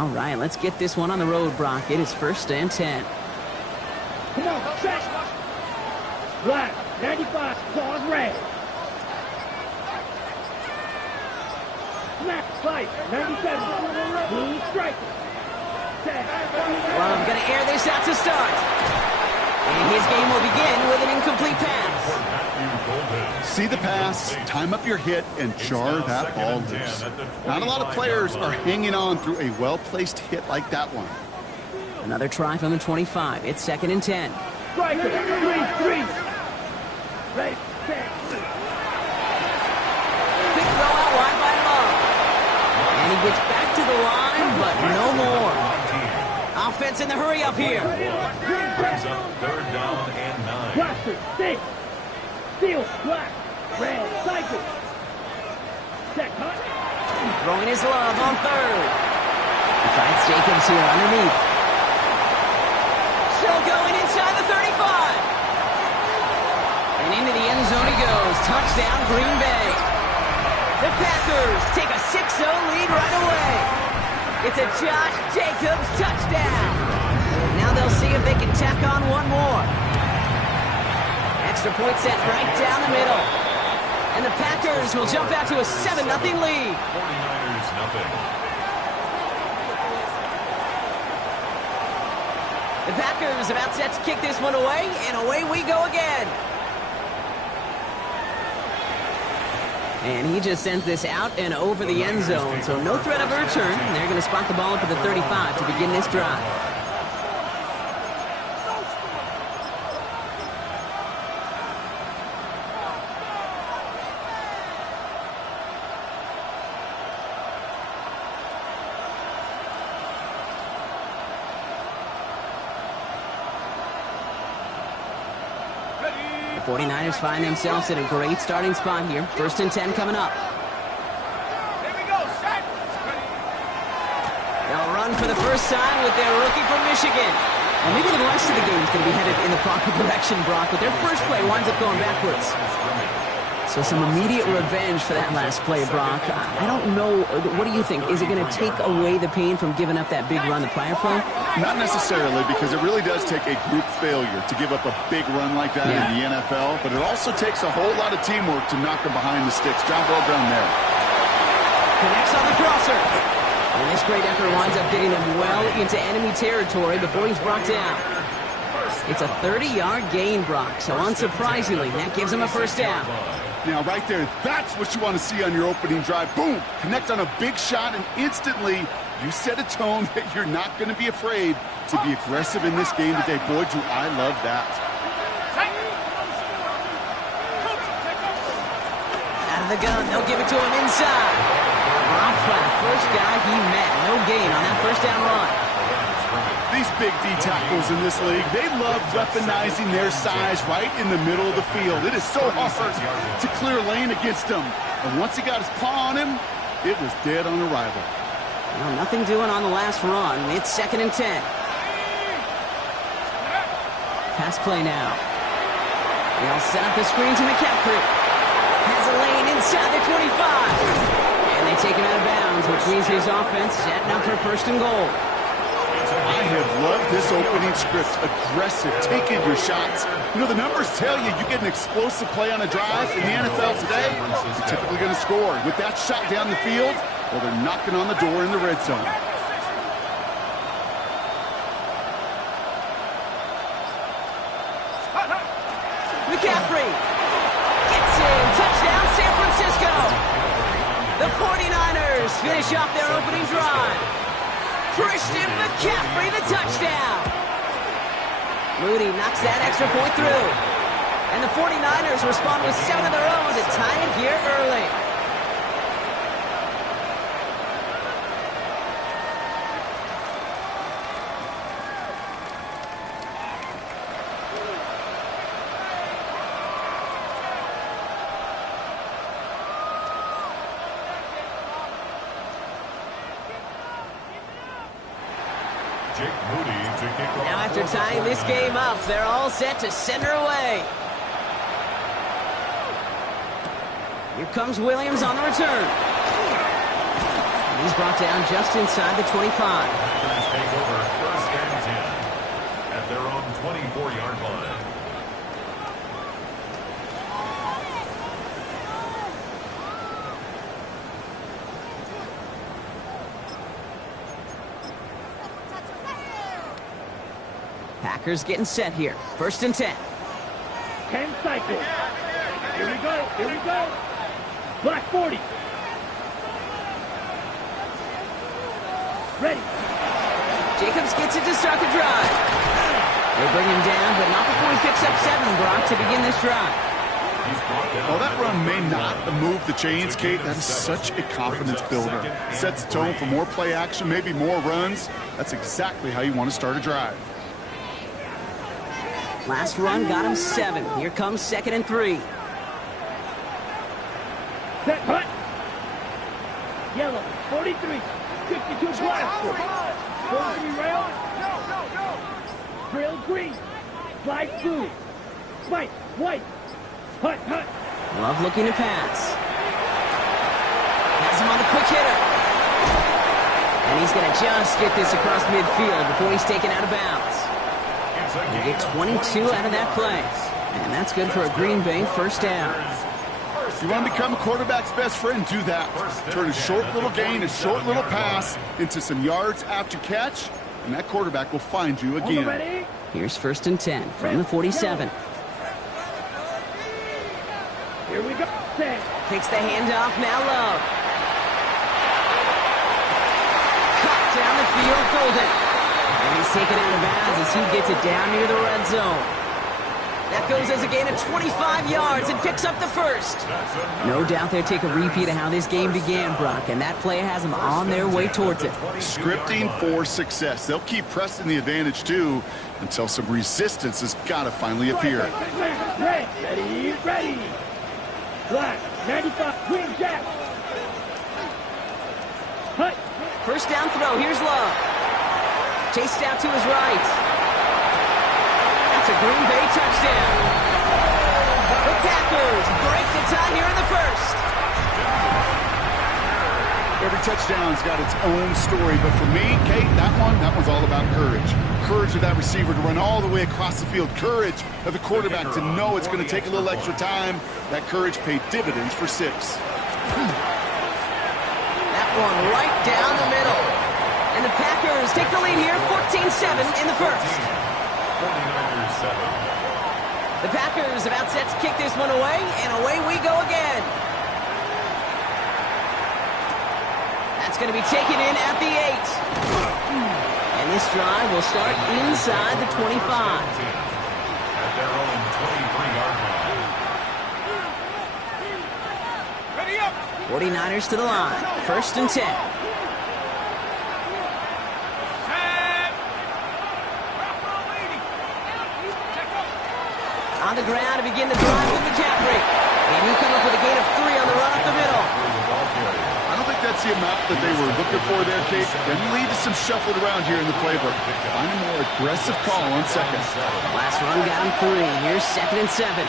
All right, let's get this one on the road, Brock. It is 1st and 10. Come on, set. Black, 95, claws red. Snap, fight, 97, blue striker. Well, I'm going to air this out to start. And his game will begin with an incomplete pass. See the pass, time up your hit, and jar that ball loose. Not a lot of players are hanging on through a well-placed hit like that one. Another try from the 25. It's 2nd and 10. Striker, 3-3. Ready, set. Big throw out wide by Love. And he gets back to the line, but no more. Offense in the hurry up here. Brings up 3rd down and 9. Blaster, 6. Steel, black, red, cycle. Set, cut. Throwing his Love on 3rd. He finds Jacobs here underneath. Still going inside the 35. And into the end zone he goes. Touchdown, Green Bay. The Packers take a 6-0 lead right away. It's a Josh Jacobs touchdown. Now they'll see if they can tack on one more. Extra point set right down the middle. And the Packers will jump out to a 7-0 lead. 49ers nothing. The Packers about set to kick this one away, and away we go again. And he just sends this out and over the end zone, so no threat of a return. They're going to spot the ball up at the 35 to begin this drive. The 49ers find themselves in a great starting spot here. 1st and 10 coming up. They'll run for the first time with their rookie from Michigan. And maybe the rest of the game is going to be headed in the proper direction, Brock, but their first play winds up going backwards. So some immediate revenge for that last play, Brock. I don't know. What do you think? Is it going to take away the pain from giving up that big run the prior play? Not necessarily, because it really does take a group failure to give up a big run like that in the NFL, but it also takes a whole lot of teamwork to knock them behind the sticks. Job well done there. Connects on the crosser. And this great effort winds up getting him well into enemy territory before he's brought down. It's a 30-yard gain, Brock, so unsurprisingly, that gives him a first down. Now, right there, that's what you want to see on your opening drive. Boom! Connect on a big shot, and instantly, you set a tone that you're not going to be afraid to be aggressive in this game today. Boy, do I love that. Out of the gun, they'll give it to him inside. Dropped by the first guy he met. No gain on that first down run. These big D tackles in this league, they love weaponizing their size right in the middle of the field. It is so hard to clear lane against them. And once he got his paw on him, it was dead on arrival. Well, nothing doing on the last run. It's 2nd and 10. Pass play now. They'll set up the screen to McCaffrey. Has a lane inside the 25. And they take him out of bounds, which means his offense setting up for 1st and goal. I have loved this opening script. Aggressive, taking your shots. You know, the numbers tell you get an explosive play on a drive. In the NFL today, you're typically going to score. With that shot down the field, well, they're knocking on the door in the red zone. McCaffrey gets in. Touchdown, San Francisco. The 49ers finish off their opening drive. Christian McCaffrey, the touchdown. Moody knocks that extra point through. And the 49ers respond with 7 of their own to tie it here early. Now after tying this game up, they're all set to send her away. Here comes Williams on the return. He's brought down just inside the 25. Packers take over 1st and 10 at their own 24-yard line. Packers getting set here. 1st and 10. 10 cycles. Here we go. Here we go. Black 40. Ready. Jacobs gets it to start the drive. They bring him down, but not before he picks up 7, Brock, to begin this drive. Well, that run may not move the chains, Kate. That is such a confidence builder. Sets the tone for more play action, maybe more runs. That's exactly how you want to start a drive. Last run got him 7. Here comes 2nd and 3. Set, hut. Yellow, 43. 52 blaster. 43 rail. Trail green. Slide blue. Spike, white. Hut, hut. Love looking to pass. Has him on the quick hitter. And he's going to just get this across midfield before he's taken out of bounds. You get 22 out of that play. And that's good for a Green Bay 1st down. You want to become a quarterback's best friend, do that. Turn a short little gain, a short little pass into some yards after catch, and that quarterback will find you again. Here's 1st and 10 from the 47. Here we go. Set. Takes the handoff, now Love. Cut down the field, Golden. And he's taken out of bounds as he gets it down near the red zone. That goes as a gain of 25 yards and picks up the 1st. No doubt they'll take a repeat of how this game began, Brock, and that play has them on their way towards it. Scripting for success. They'll keep pressing the advantage, too, until some resistance has got to finally appear. Ready, ready. Black, 95, green jack. Hut. 1st down throw, here's Love. Chased out to his right. That's a Green Bay touchdown. The Packers break the tie here in the 1st. Every touchdown's got its own story, but for me, Kate, that one's all about courage. Courage of that receiver to run all the way across the field. Courage of the quarterback to know it's going to take a little extra time. That courage paid dividends for 6. That one right down the middle. And the Packers take the lead here, 14-7 in the 1st. 49ers 7. The Packers about set to kick this one away, and away we go again. That's going to be taken in at the 8. And this drive will start inside the 25. At their own 23-yard line. Ready up. 49ers to the line, 1st and 10. On the ground to begin the drive with McCaffrey. And he'll come up with a gain of 3 on the run up the middle. I don't think that's the amount that they were looking for there, Kate. Then lead to some shuffled around here in the playbook. Find a more aggressive call on 2nd. Last run got him 3. Here's 2nd and 7.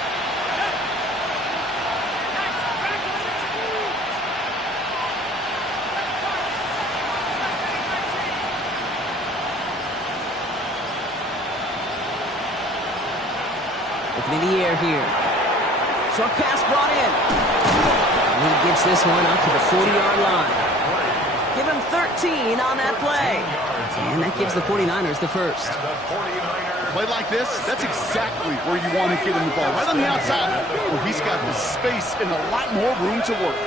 In the air here. Short pass brought in. And he gets this one up to the 40-yard line. Give him 13 on that play. And that gives the 49ers the 1st. Play like this, that's exactly where you want to get him the ball. Right on the outside, where he's got the space and a lot more room to work.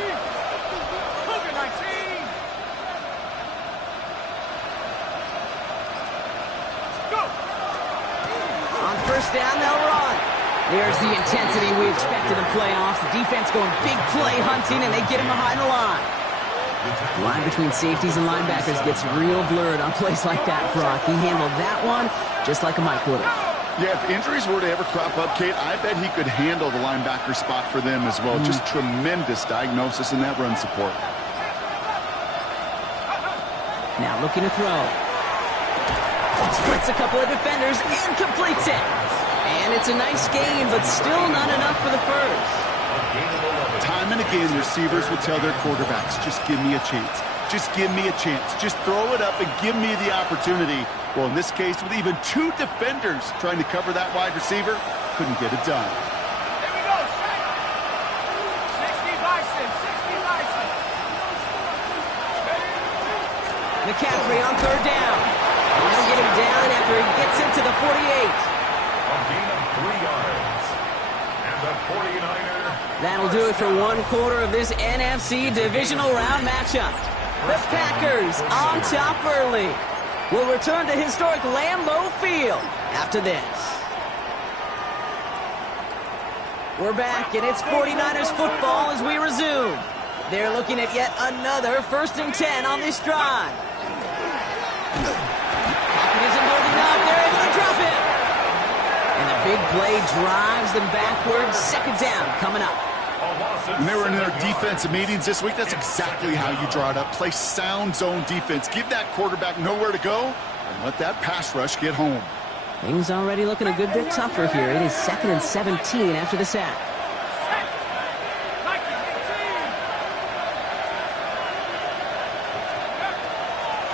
On 1st down, they'll run. There's the intensity we expect in the playoffs. The defense going big play hunting, and they get him behind the line. The line between safeties and linebackers gets real blurred on plays like that, Brock. He handled that one just like a Mike would have. Yeah, if injuries were to ever crop up, Kate, I bet he could handle the linebacker spot for them as well. Just tremendous diagnosis in that run support. Now looking to throw. Splits a couple of defenders and completes it. And it's a nice game, but still not enough for the 1st. Time and again, receivers will tell their quarterbacks, just give me a chance. just give me a chance. Just throw it up and give me the opportunity. Well, in this case, with even 2 defenders trying to cover that wide receiver, couldn't get it done. There we go, set. 60 Bison, 60 Bison. McCaffrey on 3rd down. And they'll get him down after he gets into the 48. A gain of 3 yards. And the 49er. That'll do it for 1/4 of this NFC divisional round matchup. The Packers on top early. We'll return to historic Lambeau Field after this. We're back, and it's 49ers football as we resume. They're looking at yet another 1st and 10 on this drive. Pocket isn't holding up. They're able to drop it. And the big play drives them backwards. 2nd down coming up. When they were in their defensive meetings this week, that's exactly how you draw it up. Play sound zone defense. Give that quarterback nowhere to go and let that pass rush get home. Things already looking a good bit tougher here. It is 2nd and 17 after the sack.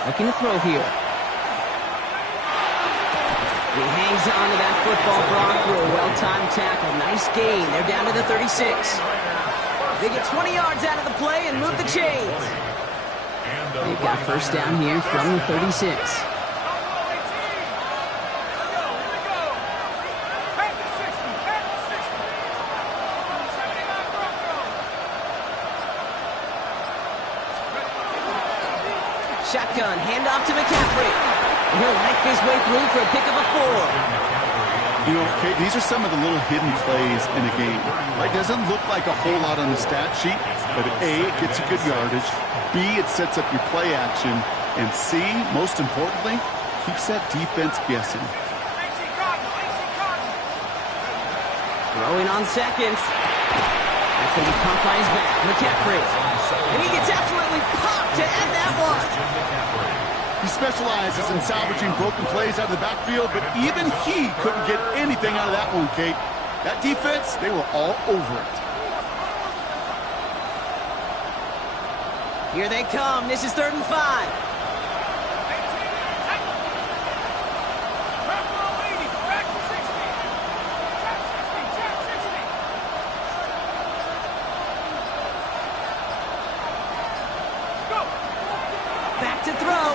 Looking to throw here. He hangs on to that football, Brock, for a well-timed tackle. Nice gain. They're down to the 36. They get 20 yards out of the play and move the chains. They've got 1st down here from the 36. Shotgun, handoff to McCaffrey. And he'll knife his way through for a pick of a 4. You know, Kate, these are some of the little hidden plays in a game. Right? Doesn't look like a whole lot on the stat sheet, but A, it gets you good yardage. B, it sets up your play action. And C, most importantly, keeps that defense guessing. Throwing on 2nd. That's going to be caught by his back. McCaffrey. And he gets absolutely popped to end that one. He specializes in salvaging broken plays out of the backfield, but even he couldn't get anything out of that one, Kate. That defense, they were all over it. Here they come. This is 3rd and 5. Back to throw.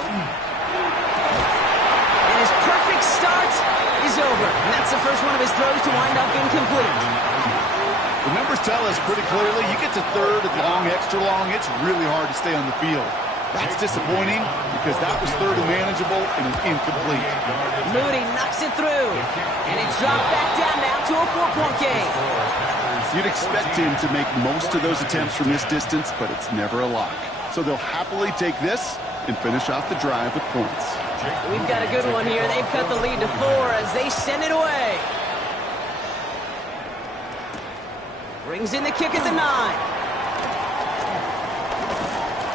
And his perfect start is over. And that's the first one of his throws to wind up incomplete. The numbers tell us pretty clearly, you get to 3rd and long, extra long, it's really hard to stay on the field. That's disappointing because that was 3rd and manageable and an incomplete. Moody knocks it through. And it's dropped back down now to a 4-point game. You'd expect him to make most of those attempts from this distance, but it's never a lock. So they'll happily take this and finish off the drive with points. We've got a good one here. They've cut the lead to 4 as they send it away. Brings in the kick at the 9.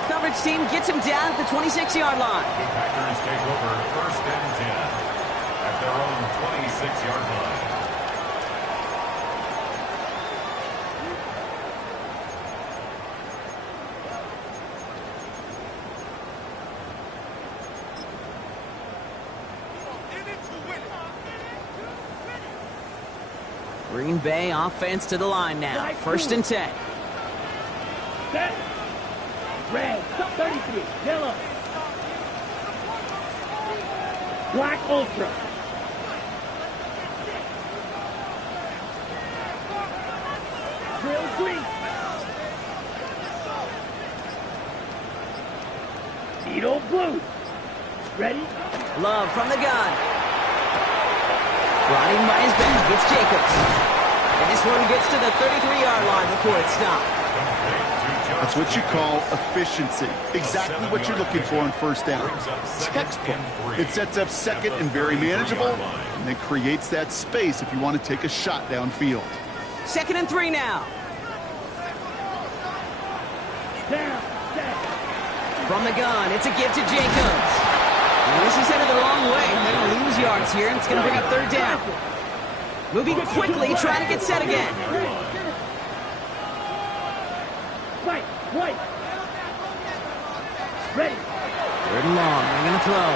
Coverage team gets him down at the 26-yard line. Packers take over 1st and 10 at their own 26-yard line. Green Bay offense to the line now. 1st and 10. Set. Red, 33, yellow. Black Ultra. Drill green. Needle blue. Ready? Love from the gun. Brought in by his back. It's Jacobs. And this one gets to the 33-yard line before it's stopped. That's what you call efficiency. Exactly what you're looking for on 1st down. Textbook. It sets up 2nd and very manageable, and then creates that space if you want to take a shot downfield. 2nd and 3 now. Down, set. From the gun, it's a give to Jacobs. And this is headed the wrong way. They're going to lose yards here, and it's going to bring up 3rd down. Moving quickly, trying to get set again. Right, right. Ready. Third and long. They're going to throw.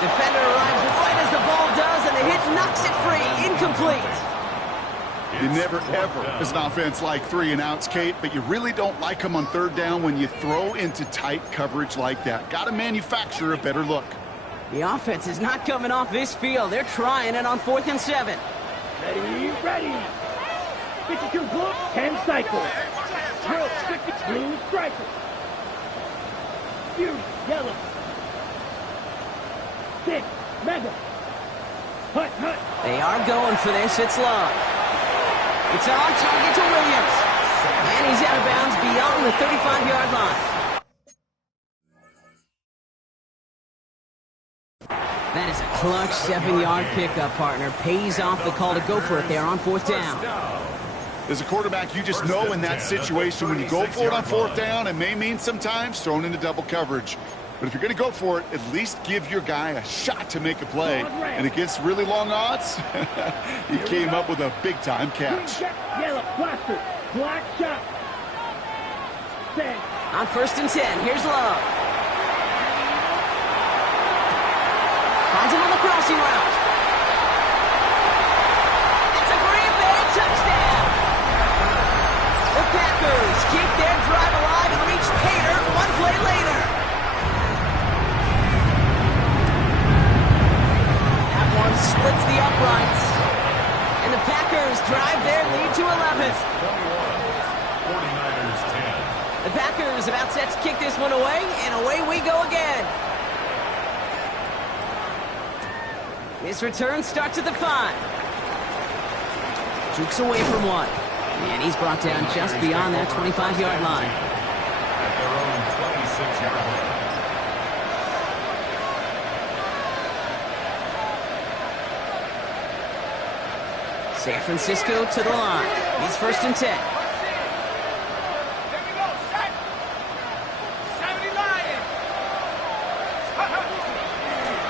Defender arrives right as the ball does, and the hit knocks it free. Incomplete. You never, ever, as an offense, like 3-and-outs, Kate, but you really don't like them on third down when you throw into tight coverage like that. Got to manufacture a better look. The offense is not coming off this field. They're trying it on 4th and 7. Ready, ready. 52 blue, 10 cycle. Drill, 50 blue striker. Fury, yellow. 6, mega. Hut, hut. They are going for this. It's Love. It's on target to Williams. And he's out of bounds beyond the 35-yard line. That is a clutch 7-yard pickup, partner. Pays off the call to go for it there on 4th down. As a quarterback, you just know in that situation when you go for it on 4th down, it may mean sometimes thrown into double coverage. But if you're going to go for it, at least give your guy a shot to make a play. And against really long odds, he came up with a big-time catch. Yellow, blaster, black shot. On 1st and 10, here's Love. Finds him on the crossing route. It's a Green Bay touchdown. The Packers keep their drive alive and reach Pater one play later. That one splits the uprights. And the Packers drive their lead to 11. 49ers 10. The Packers about set to kick this one away, and away we go again. This return starts at the 5. Jukes away from one. And he's brought down just beyond that 25-yard line. At their own 26-yard line. San Francisco to the line. He's 1st and 10.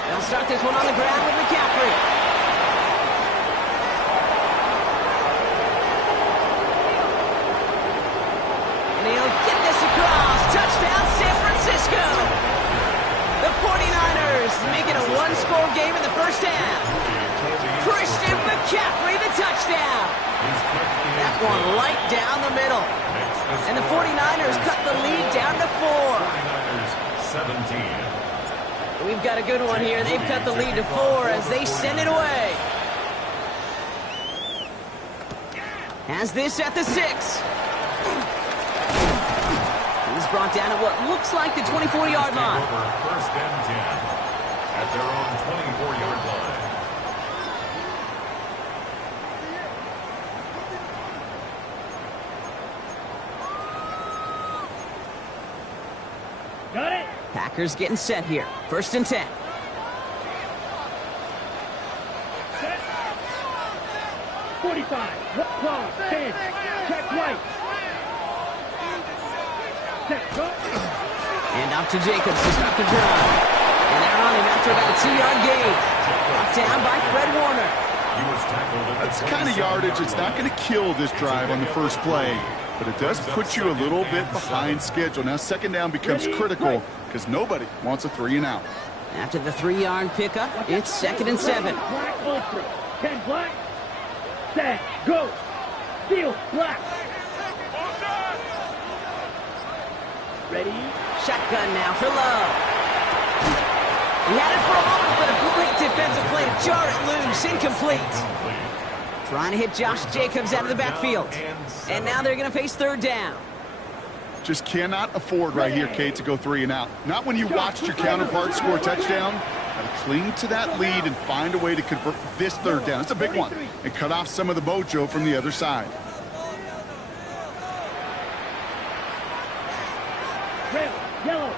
They'll start this one on the ground with McCaffrey. And he'll get this across. Touchdown, San Francisco. The 49ers make it a one-score game in the first half. Christian McCaffrey, the touchdown. That one right down the middle. And the 49ers cut the lead down to 4. 49ers 17. We've got a good one here. They've cut the lead to 4 as they send it away. Has this at the 6. He's brought down at what looks like the 24-yard line. Over 1st and 10 at their own 24-yard line. Got it. Packers getting set here. 1st and 10. Set. 45. Close. 10. Check right. Set. Go. And off to Jacobs to start the drive. And they're on him after about a 2-yard gain. Brought down by Fred Warner. That's the kind of yardage it's not going to kill this drive on the first play, but it does put you a little bit behind schedule. Now 2nd down becomes critical because nobody wants a 3-and-out. After the 3-yard pickup, it's 2nd and 7. Black ultra. 10 black. Set. Go. Field. Black. Ready. Shotgun now for Love. He had it for a moment, but a great defensive play to jar it loose. Incomplete. Trying to hit Josh Jacobs out of the backfield. And now they're going to face 3rd down. Just cannot afford right here, Kate, to go 3-and-out. Not when you watched your counterpart score a touchdown. Got to cling to that lead and find a way to convert this 3rd down. It's a big one. And cut off some of the mojo from the other side. Red. Yellow.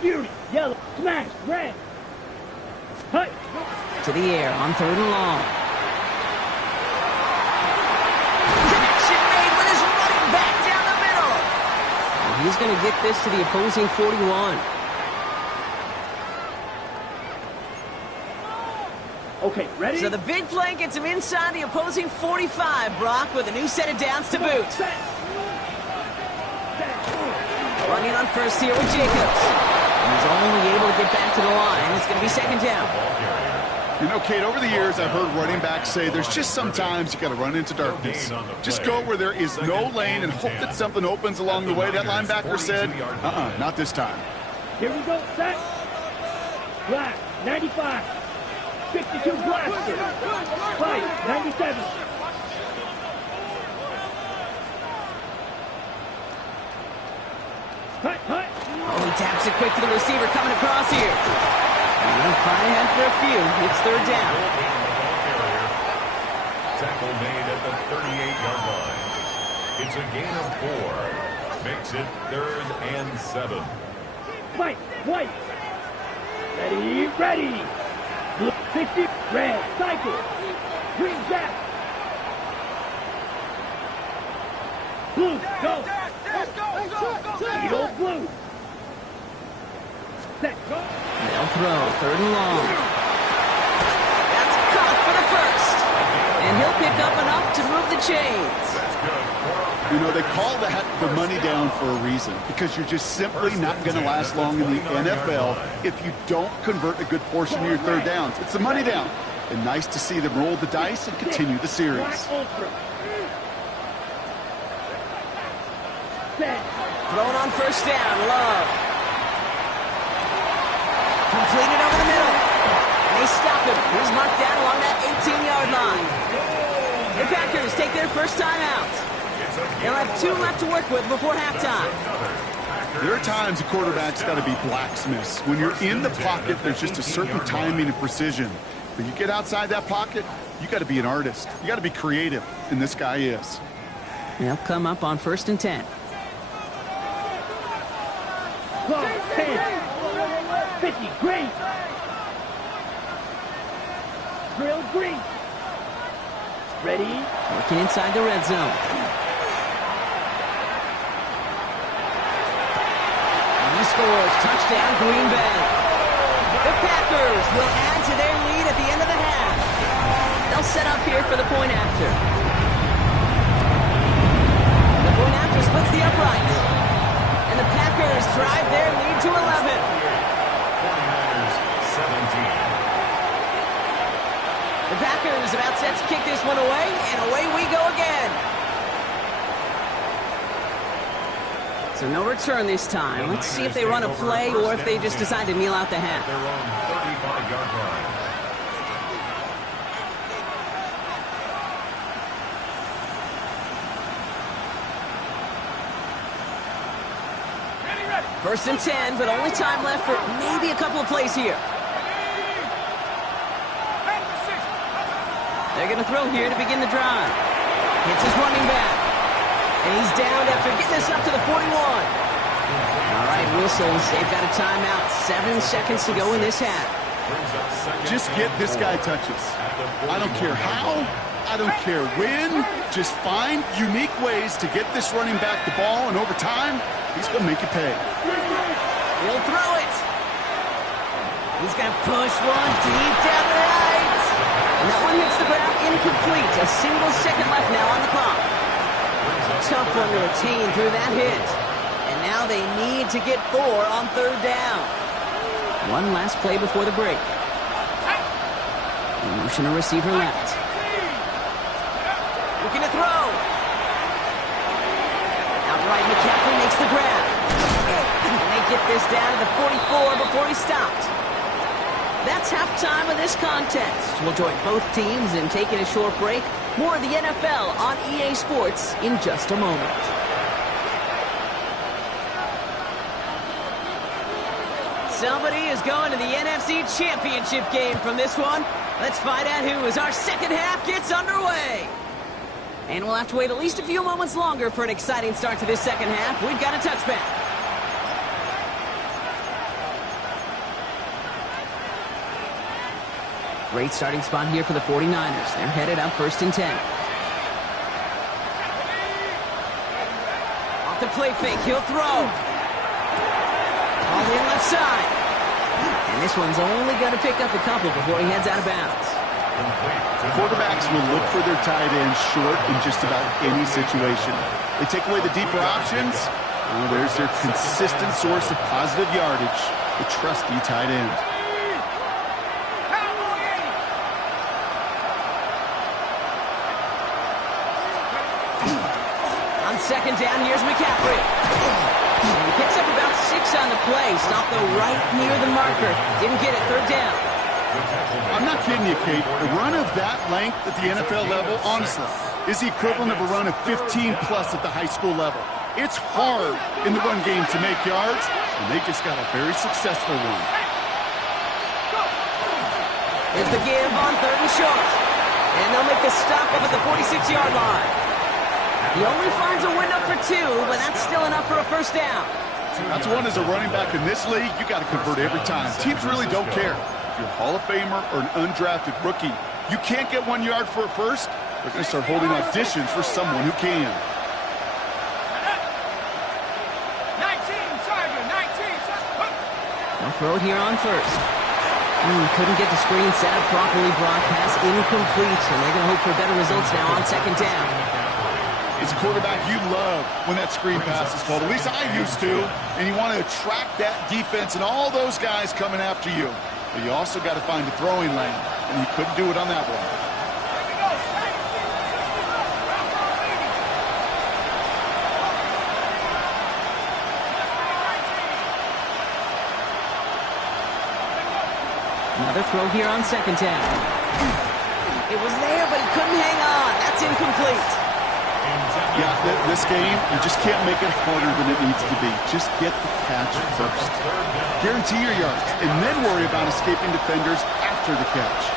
Fury. Yellow. Smash. Red. Hut. To the air on 3rd and long. He's going to get this to the opposing 41. Okay, ready? So the big play gets him inside the opposing 45, Brock, with a new set of downs to boot. running on first here with Jacobs. And he's only able to get back to the line. It's going to be second down. You know, Kate, over the years, I've heard running backs say there's just sometimes you got to run into darkness. Just go where there is no lane and hope that something opens along the way. That linebacker said, not this time. Here we go, set. Black, 95. 52 blaster. Fight, 97. Hut, hut. Oh, he taps it quick to the receiver coming across here. And they'll find ahead for a few. It's third down. Tackle made at the 38-yard line. It's a gain of 4. Makes it 3rd and 7. White, white. Ready, ready. Blue, 50, red, cycle. Green, back. Blue, go. Eagle, blue. Set, go. They'll throw, third and long. That's caught for the first. And he'll pick up enough to move the chains. You know, they call that the money down for a reason, because you're just simply not going to last long in the NFL if you don't convert a good portion of your third downs. It's the money down. And nice to see them roll the dice and continue the series. Thrown on first down, Love. Completed over the middle. And they stop him. He's marked down along that 18-yard line. The Packers take their first time out. They'll have 2 left to work with before halftime. There are times a quarterback's got to be blacksmiths. When you're in the pocket, there's just a certain timing and precision. But you get outside that pocket, you got to be an artist. You got to be creative, and this guy is. They'll come up on first and 10. 10, 50, green. Drill, green. Ready. Working inside the red zone. And he scores. Touchdown, Green Bay. The Packers will add to their lead at the end of the half. They'll set up here for the point after. The point after splits the uprights. And the Packers drive their lead to 11. 49ers 17. The Packers about set to kick this one away, and away we go again. So no return this time. Let's see if they run a play or if they just decide to kneel out the half. Their own 35-yard line. First and 10, but only time left for maybe a couple of plays here. They're going to throw here to begin the drive. Hits his running back. And he's down after getting this up to the 41. All right, whistles. They've got a timeout. 7 seconds to go in this half. Just get this guy touches. I don't care how. I don't care when. Just find unique ways to get this running back the ball, and over time, he's going to make you pay. He'll throw it. He's going to push one deep down the right. And that one hits the ground incomplete. A single second left now on the clock. Tough one to retain through that hit. And now they need to get 4 on third down. One last play before the break. The motion to receiver left. Looking to throw. Outright McCaffrey makes the grab. And they get this down to the 44 before he stopped. That's halftime of this contest. We'll join both teams in taking a short break. More of the NFL on EA Sports in just a moment. Somebody is going to the NFC Championship game from this one. Let's find out who as our second half gets underway. And we'll have to wait at least a few moments longer for an exciting start to this second half. We've got a touchback. Great starting spot here for the 49ers. They're headed up first and 10. Off the play fake, he'll throw. All in left side. And this one's only going to pick up a couple before he heads out of bounds. Quarterbacks will look for their tight end short in just about any situation. They take away the deeper options, Well, there's their consistent source of positive yardage, the trusty tight end. On second down, here's McCaffrey. And he picks up about 6 on the play. Stopped though right near the marker. Didn't get it, third down. I'm not kidding you, Kate. A run of that length at the NFL level, honestly, is the equivalent of a run of 15-plus at the high school level. It's hard in the run game to make yards, and they just got a very successful one. Here's the give on third and short. And they'll make the stop up at the 46-yard line. He only finds a window for 2, but that's still enough for a first down. That's one as a running back in this league, you got to convert every time. Teams really don't care. If you're a Hall of Famer or an undrafted rookie, you can't get 1 yard for a first, they're going to start holding auditions for someone who can. They'll throw it here on first. Couldn't get the screen set up properly. Brock pass incomplete, and they're going to hope for better results now on second down. As a quarterback, you love when that screen pass is called. At least I used to. And you want to attract that defense and all those guys coming after you. But you also got to find a throwing lane, and he couldn't do it on that one. Another throw here on second down. It was there, but he couldn't hang on. That's incomplete. Yeah, this game, you just can't make it harder than it needs to be. Just get the catch first. Guarantee your yards, and then worry about escaping defenders after the catch.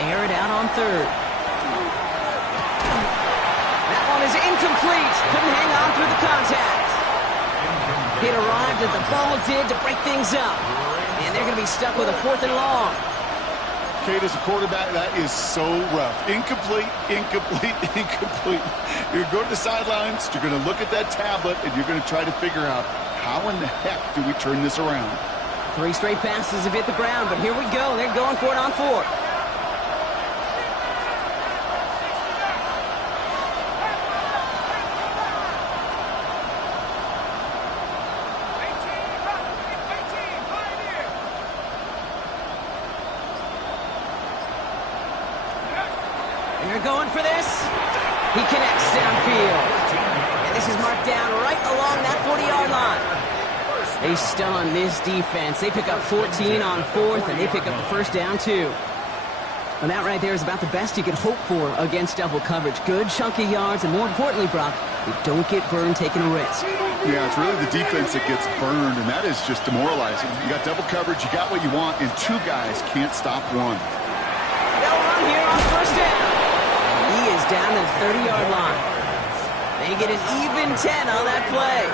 Air it out on third. That one is incomplete. Couldn't hang on through the contact. It arrived as the ball did to break things up. And they're going to be stuck with a 4th and long. Kate, as a quarterback, that is so rough. Incomplete, incomplete, incomplete. You're going to go to the sidelines, you're going to look at that tablet, and you're going to try to figure out how in the heck do we turn this around. 3 straight passes have hit the ground, but here we go. They're going for it on 4th. They're going for this. He connects downfield. And this is marked down right along that 40-yard line. They stun this defense. They pick up 14 on 4th, and they pick up the first down, too. And that right there is about the best you could hope for against double coverage. Good chunky yards, and more importantly, Brock, you don't get burned taking a risk. Yeah, it's really the defense that gets burned, and that is just demoralizing. You got double coverage, you got what you want, and 2 guys can't stop one. They'll run here on first down. He is down to the 30-yard line. They get an even 10 on that play.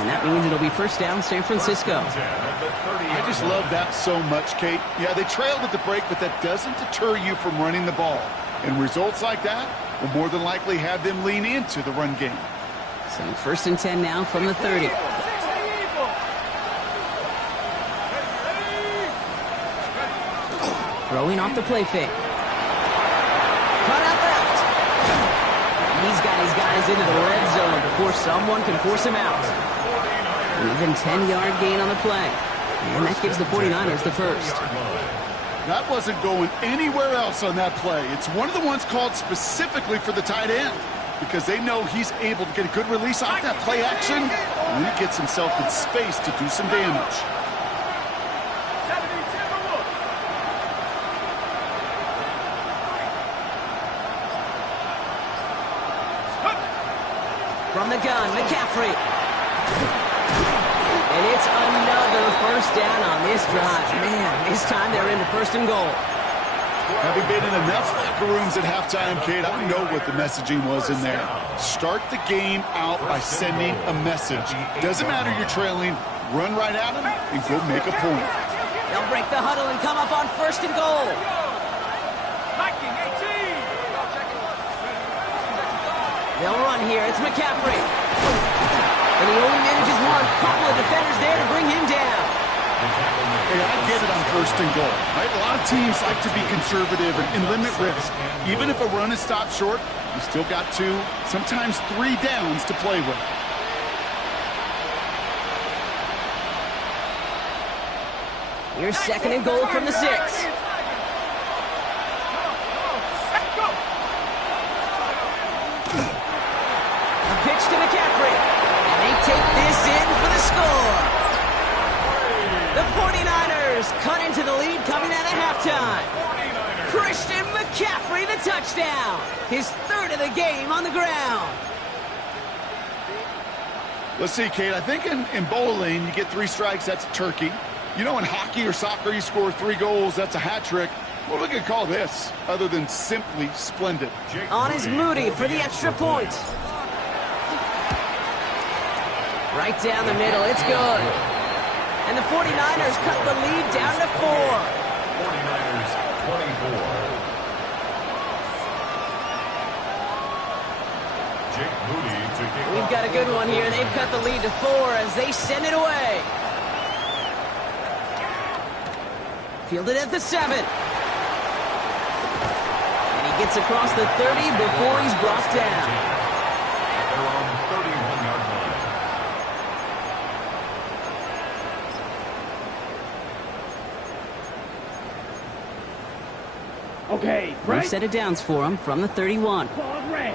And that means it'll be first down, San Francisco. I just love that so much, Kate. Yeah, they trailed at the break, but that doesn't deter you from running the ball. And results like that will more than likely have them lean into the run game. So first and 10 now from the 30. Throwing off the play fake. Cut out left. He's got his guys into the red zone before someone can force him out. An even 10-yard gain on the play. And that gives the 49ers the first. That wasn't going anywhere else on that play. It's one of the ones called specifically for the tight end because they know he's able to get a good release off that play action, and then he gets himself in space to do some damage. From the gun, McCaffrey. And it's another first down on this drive. Man, this time they're into first and goal. Having been in enough locker rooms at halftime, Kate, I know what the messaging was in there. Start the game out by sending a message. Doesn't matter you're trailing, run right at them and go make a point. They'll break the huddle and come up on first and goal. They'll run here. It's McCaffrey. And he only manages one. Couple of defenders there to bring him down. Hey, I get it on 1st and goal, right? A lot of teams like to be conservative and limit risk. Even if a run is stopped short, you still got 2, sometimes 3 downs to play with. Here's 2nd and goal from the 6. A pitch to McCaffrey. And they take this in for the score. The 49ers cut into the lead coming out of halftime. Christian McCaffrey, the touchdown. His 3rd of the game on the ground. Let's see, Kate. I think in bowling, you get 3 strikes, that's a turkey. You know, in hockey or soccer, you score 3 goals, that's a hat trick. What are we going to call this, other than simply splendid? On is Moody for the extra point. Right down the middle, it's good. And the 49ers cut the lead down to 4. 49ers 24. Jake Moody to kick off. We've got a good one here. They've cut the lead to 4 as they send it away. Fielded at the 7. And he gets across the 30 before he's brought down. They're on the 31-yard line. Okay, One right. set of downs for him from the 31. Ball red.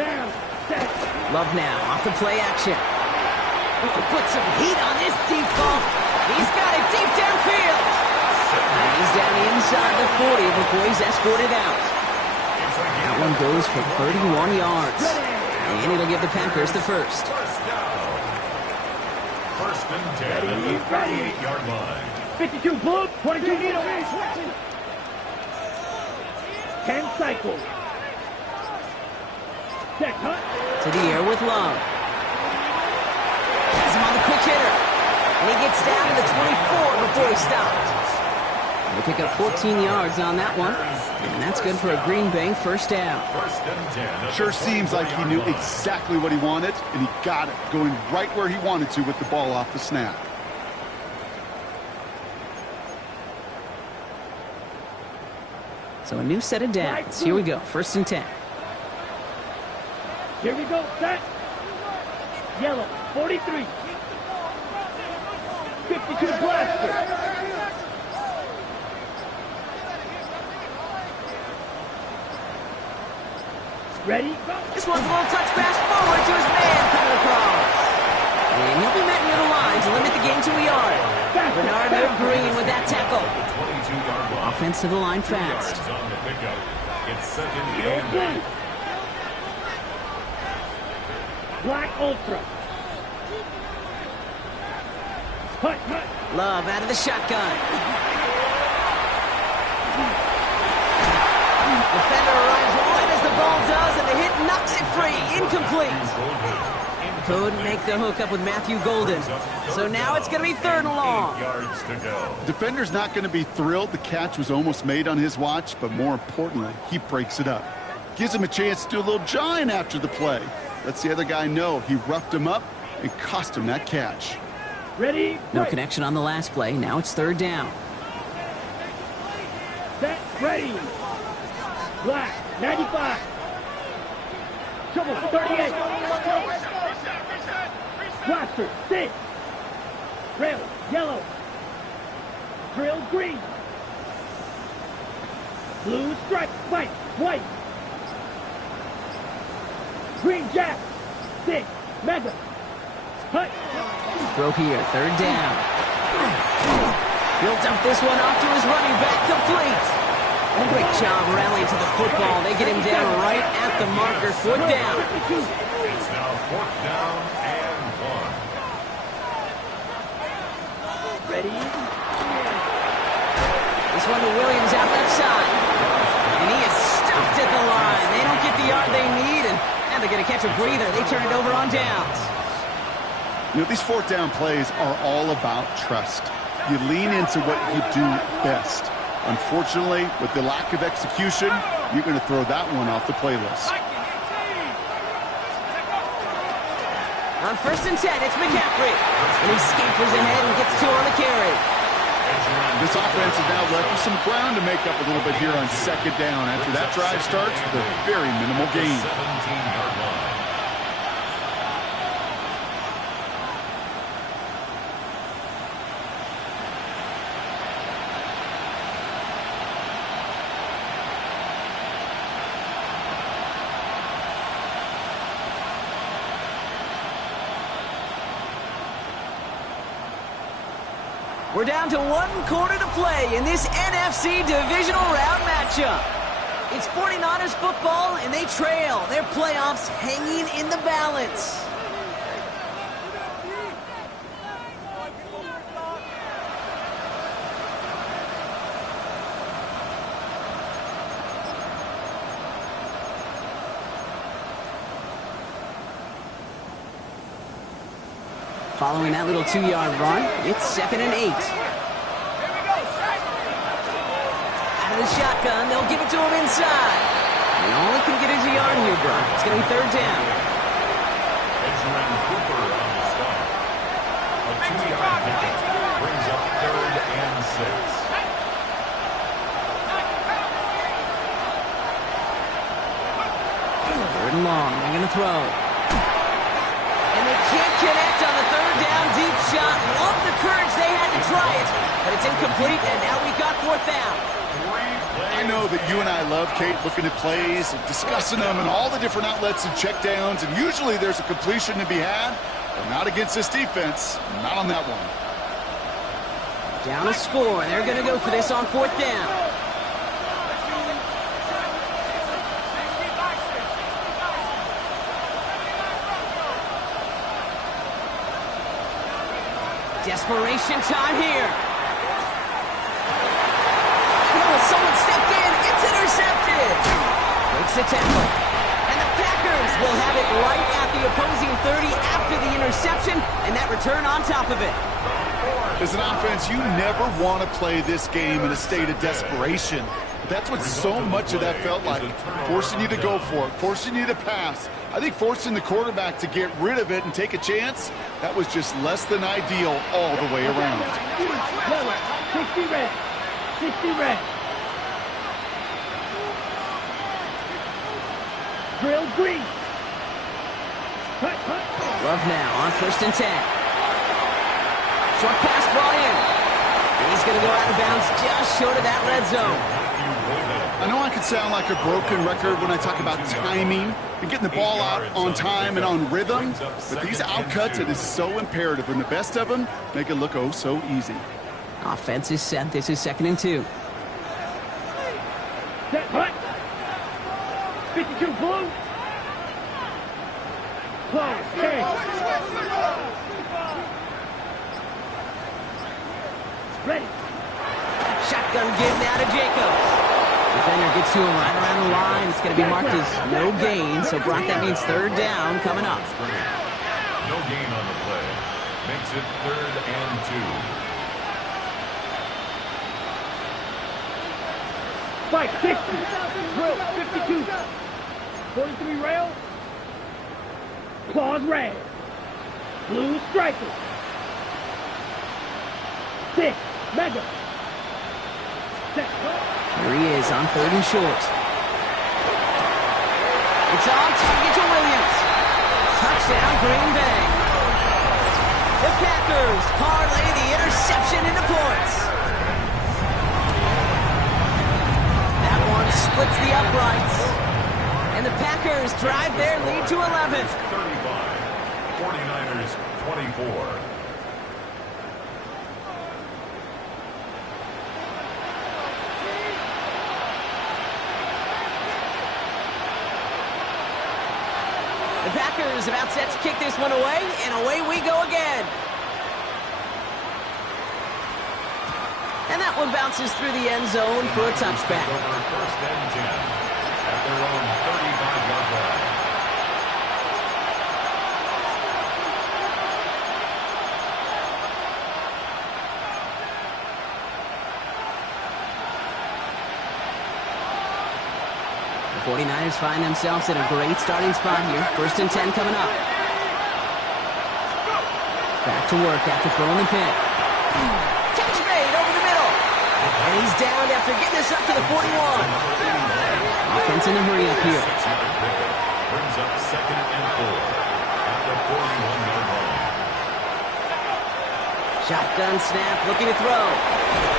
Down, set. Love now off the play action. Oh, put some heat on this deep ball. He's got it deep downfield. And he's down inside the 40 before he's escorted out. That one goes for 31 yards. And it'll give the Packers the 1st. First down. 1st and 10 at the 38-yard line. 52 blue, 22 needle. 10 cycles. Set cut. To the air with Love. Has him on the quick hitter. And he gets down to the 24 before he stopped. They pick up 14 yards on that one. And that's good for a Green Bay 1st down. 1st and 10. Sure seems like he knew exactly what he wanted, and he got it, going right where he wanted to with the ball off the snap. So a new set of downs. Here we go. 1st and 10. Here we go, set. Yellow, 43. 52 blaster. Ready? This one's a little touch pass forward to his man coming across. And he'll be met near the line to limit the game to a yard. Bernardo Green with that tackle. 22-yard line. Offense to the line fast. Yards on the pickup. It's 2nd and 8. Black Ultra. Hut, hut. Love out of the shotgun. Defender arrives right as the ball does, and the hit knocks it free. Incomplete. Couldn't make the hook up with Matthew Golden. So now it's going to be 3rd and long. 8 yards to go. Defender's not going to be thrilled the catch was almost made on his watch, but more importantly, he breaks it up. Gives him a chance to do a little jawing after the play. Lets the other guy know he roughed him up and cost him that catch. Ready? No right. connection on the last play. Now it's 3rd down. Set, ready. Black, 95. Trouble, 38. Blaster, 6. Rail, yellow. Drill, green. Blue stripe, white, white. Green jack, 6. Mega. Hut. Throw here, 3rd down. He'll dump this one off to his running back, complete. Great job rallying to the football. They get him down right at the marker, 4th down. It's now 4th down and 1. Ready? This one to Williams out left side. And he is stuffed at the line. They don't get the yard they need, and they're going to catch a breather. They turn it over on downs. You know, these 4th down plays are all about trust. You lean into what you do best. Unfortunately, with the lack of execution, you're going to throw that one off the playlist. On 1st and 10, it's McCaffrey. And he scampers ahead and gets 2 on the carry. This offense is now left with some ground to make up a little bit here on 2nd down. After that drive starts with a very minimal gain. 17-yard line. We're down to 1 quarter to play in this NFC divisional round matchup. It's 49ers football, and they trail. Their playoffs hanging in the balance. Following that little 2-yard run, it's 2nd and 8. Out of the shotgun, they'll give it to him inside. And all he can get is a yard here, Brock. It's going to be 3rd down. Benjamin Cooper on the stop. A 2-yard pickup brings up 3rd and 6. Third and long, they're going to throw. And they can't connect on the 3rd down deep shot. Love the courage they had to try it, but it's incomplete, and now we've got 4th down. I know that you and I love, Kate, looking at plays and discussing them and all the different outlets and checkdowns, and usually there's a completion to be had, but not against this defense, not on that one. Down a score, and they're going to go for this on 4th down. Desperation time here. Oh, someone stepped in. It's intercepted. Breaks the tackle. And the Packers will have it right at the opposing 30 after the interception, and that return on top of it. As an offense, you never want to play this game in a state of desperation. That's what so much of that felt like. Forcing you to go for it, forcing you to pass. I think forcing the quarterback to get rid of it and take a chance, that was just less than ideal all the way around. 60 red. 60 red. Drill green. Cut. Love now on 1st and 10. Short pass brought in. And he's going to go out of bounds just short of that red zone. I know I could sound like a broken record when I talk about timing and getting the ball out on time and on rhythm, but these outcuts, it is so imperative, and the best of them make it look oh so easy. Offense is set. This is 2nd and 2. Set, hut. 52 blue. Close, 10. Ready. Shotgun give now to Jacobs. Defender gets to him right around the line. It's going to be marked as no gain. So, Brock, that means 3rd down coming up. No gain on the play. Makes it 3rd and 2. Spike 60. Drill 52. 43 rail. Claws red. Blue striker. 6. Mega. Set. Here he is on 3rd and short. It's on target to Williams. Touchdown, Green Bay. The Packers parlay the interception into points. That one splits the uprights. And the Packers drive their lead to 11. 35. 49ers 24. The Packers about set to kick this one away, and away we go again. And that one bounces through the end zone for a touchback. Over 1st and 10 at their own 35-yard line. The 49ers find themselves in a great starting spot here. 1st and 10 coming up. Back to work after throwing the pick. Catch made over the middle. And he's down after getting this up to the 41. Offense in a hurry up here. Brings up 2nd and 4 at the 41-yard line. Shotgun snap, looking to throw.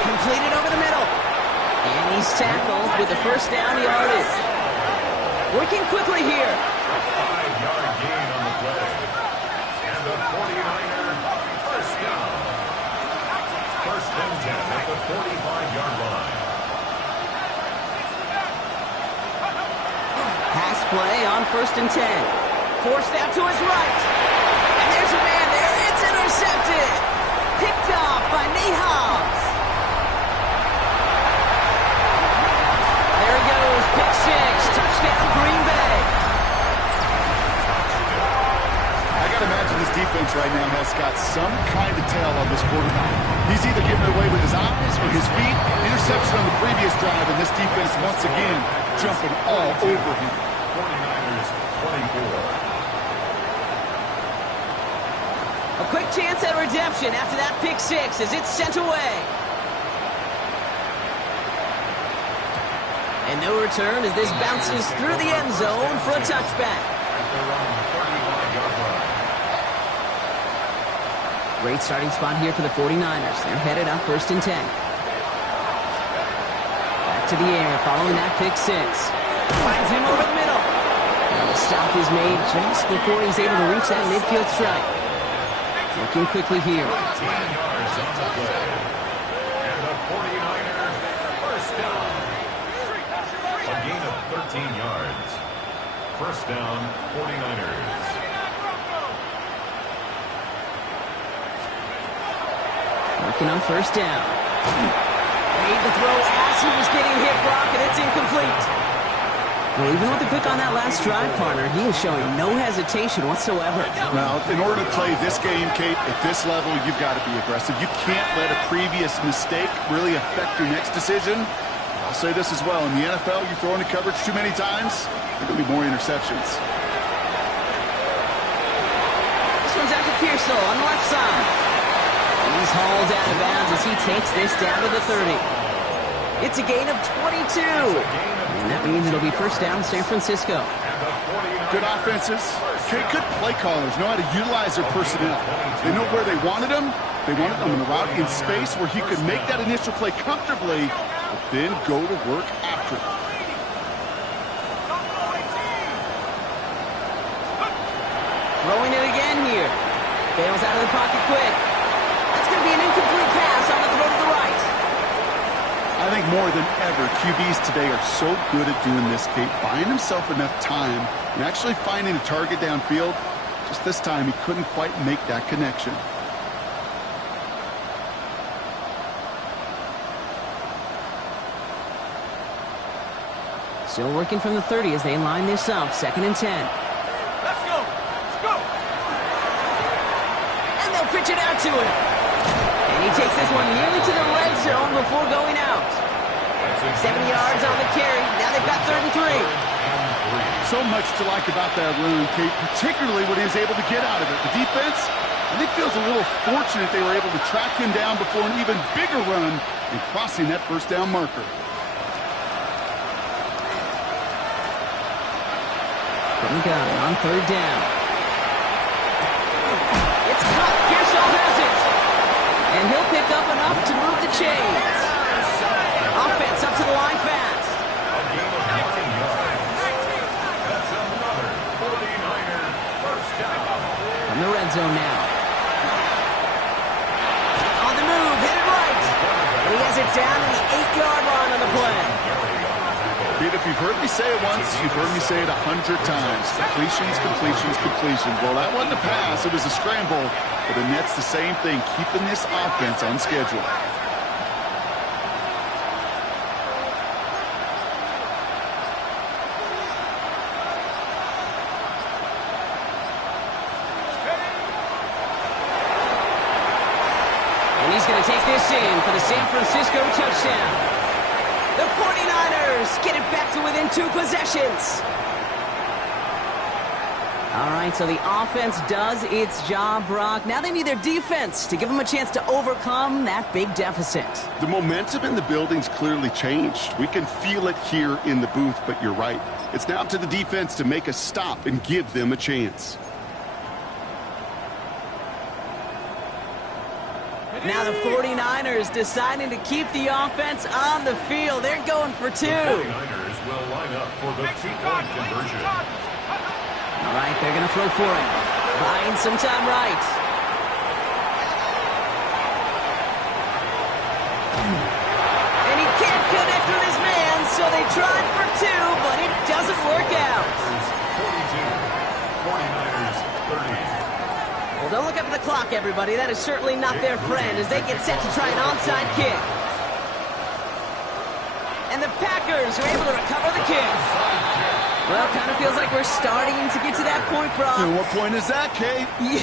Completed over the middle. And he's tackled with the first down yardage. Working quickly here. 5-yard gain on the play. And the 49er first down. First and 10 at the 45-yard line. Pass play on 1st and 10. Forced out to his right. And there's a man there. It's intercepted. Picked off by Nate Hobbs. There he goes. Pick 6. Touchdown Green Bay. I got to imagine this defense right now has got some kind of tail on this quarterback. He's either giving it away with his eyes or his feet. Interception on the previous drive, and this defense once again jumping all over him. 49ers 24. A quick chance at redemption after that pick 6 as it's sent away. And no return as this bounces through the end zone for a touchback. Great starting spot here for the 49ers. They're headed up 1st and 10. Back to the air following that pick 6. Finds him over the middle. And the stop is made just before he's able to reach that midfield strike. Looking quickly here. 10 yards on the play. And the 49er first down. A gain of 13 yards. First down, 49ers. Working on 1st down. Made the throw as he was getting hit, Brock, and it's incomplete. Well, even with the pick on that last drive, partner, he is showing no hesitation whatsoever. Well, in order to play this game, Kate, at this level, you've got to be aggressive. You can't let a previous mistake really affect your next decision. I'll say this as well. In the NFL, you throw into coverage too many times, there are going to be more interceptions. This one's out to Pearsall on the left side. He's hauled out of bounds as he takes this down to the 30. It's a gain of 22. And that means it'll be first down San Francisco. Good offenses. Good play callers know how to utilize their personnel. They know where they wanted them. They wanted them in the route in space where he could make that initial play comfortably, but then go to work after it. Throwing it again here. Bails out of the pocket quick. That's going to be an incomplete pass on the throw to the right. I think more than ever, QBs today are so good at doing this, Kate, buying himself enough time and actually finding a target downfield. Just this time, he couldn't quite make that connection. Still working from the 30 as they line this up. 2nd and 10. Let's go. Let's go. And they'll pitch it out to him. And he takes this one nearly to the red zone before going out. 70 yards on the carry. Now they've got 3rd and 3. So much to like about that run, Kate, particularly what he was able to get out of it. The defense, I think, feels a little fortunate they were able to track him down before an even bigger run and crossing that first down marker. From the gun on 3rd down. It's caught. Pearsall has it. And he'll pick up enough to move the chains. Offense up to the line fast. A gain of 9 yards. That's another 49er first down. From the red zone now. On the move, hit it right. And he has it down to the 8-yard line on the play. Kate, if you've heard me say it once, you've heard me say it 100 times. Completions, completions, completions. Well, that wasn't a pass. It was a scramble. But the Nets, the same thing, keeping this offense on schedule. And he's going to take this in for the San Francisco touchdown. The 49ers get it back to within 2 possessions. All right, so the offense does its job, Brock. Now they need their defense to give them a chance to overcome that big deficit. The momentum in the building's clearly changed. We can feel it here in the booth, but you're right. It's now up to the defense to make a stop and give them a chance. Now the 49ers deciding to keep the offense on the field. They're going for two. The 49ers will line up for the two-point conversion. All right, they're going to throw for it. Buying some time right. And he can't connect with his man, so they tried for two, but it doesn't work out. 42, 49ers 30. Well, don't look up at the clock, everybody. That is certainly not their friend as they get set to try an onside kick. And the Packers are able to recover the kick. Well, kind of feels like we're starting to get to that point, Brock. And what point is that, Kate? You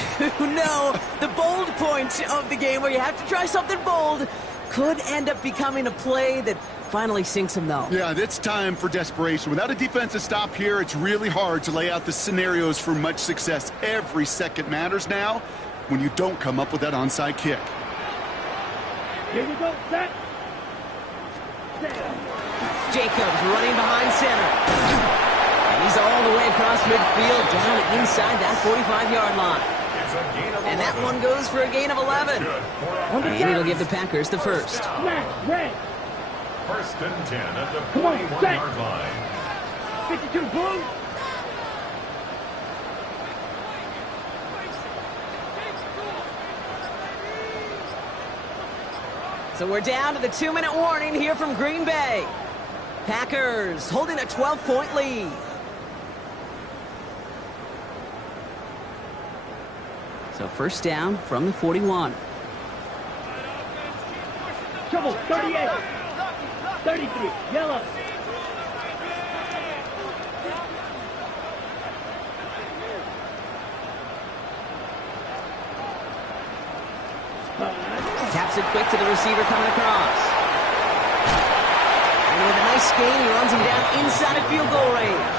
know, the bold point of the game where you have to try something bold could end up becoming a play that finally sinks them, though. Yeah, it's time for desperation. Without a defensive stop here, it's really hard to lay out the scenarios for much success. Every second matters now when you don't come up with that onside kick. Here we go, set. Jacobs running behind center. And he's all the way across midfield down inside that 45-yard line. It's a gain of 11. And that one goes for a gain of 11. And it'll give the Packers the first. Smash, red. First and 10 at the Come on, set. 41-yard line. 52, blue. So we're down to the 2-minute warning here from Green Bay. Packers holding a 12-point lead. So first down from the 41. Trouble, 38. 33, yellow. Taps it quick to the receiver coming across. And with a nice gain, he runs him down inside of field goal range.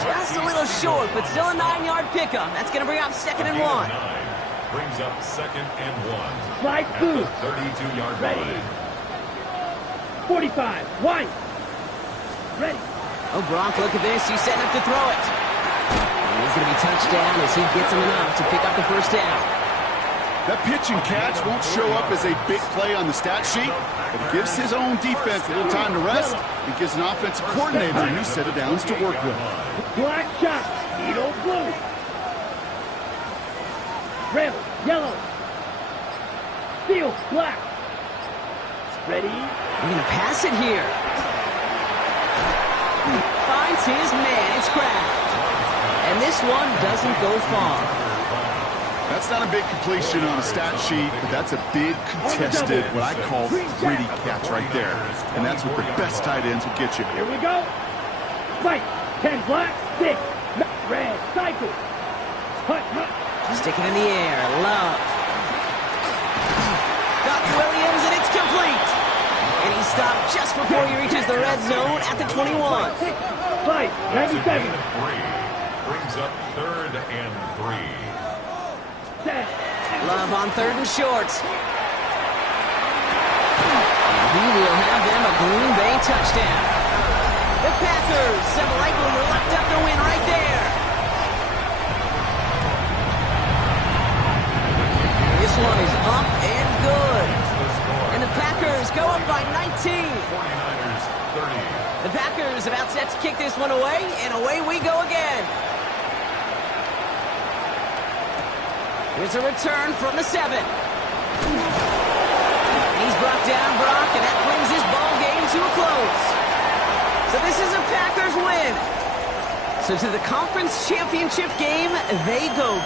Just a little short, but still a 9-yard pickup. That's going to bring up second and 1. Brings up second and 1. Slide At through. the 32-yard Ready. line. 45, white. Ready. Oh, Brock, look at this. He's setting up to throw it. And he's going to be touched down as he gets him enough to pick up the first down. That pitch and catch won't show up as a big play on the stat sheet, but it gives his own defense a little time to rest. It gives an offensive coordinator a new set of downs to work with. Black shot, needle blue. Red, yellow. Steel, black. Ready. We're going to pass it here. Finds his man. It's Kraft. And this one doesn't go far. That's not a big completion on a stat sheet, but that's a big contested, what I call gritty catch right there. And that's what the best tight ends will get you. Here we go. Fight. 10 black, 6 red. Cycle. Hut, hut. Stick it in the air. Love. Got Williams, and it's complete. And he stopped just before he reaches the red zone at the 21. Fight. 97. Brings up third and 3. Love on third and short. He will have them a Green Bay touchdown. The Packers have likely locked up the win right there. This one is up and good. And the Packers go up by 19. 49ers 30. The Packers about set to kick this one away, and away we go again. Here's a return from the 7. He's brought down, Brock, and that brings his ball game to a close. So this is a Packers win. So to the conference championship game they go.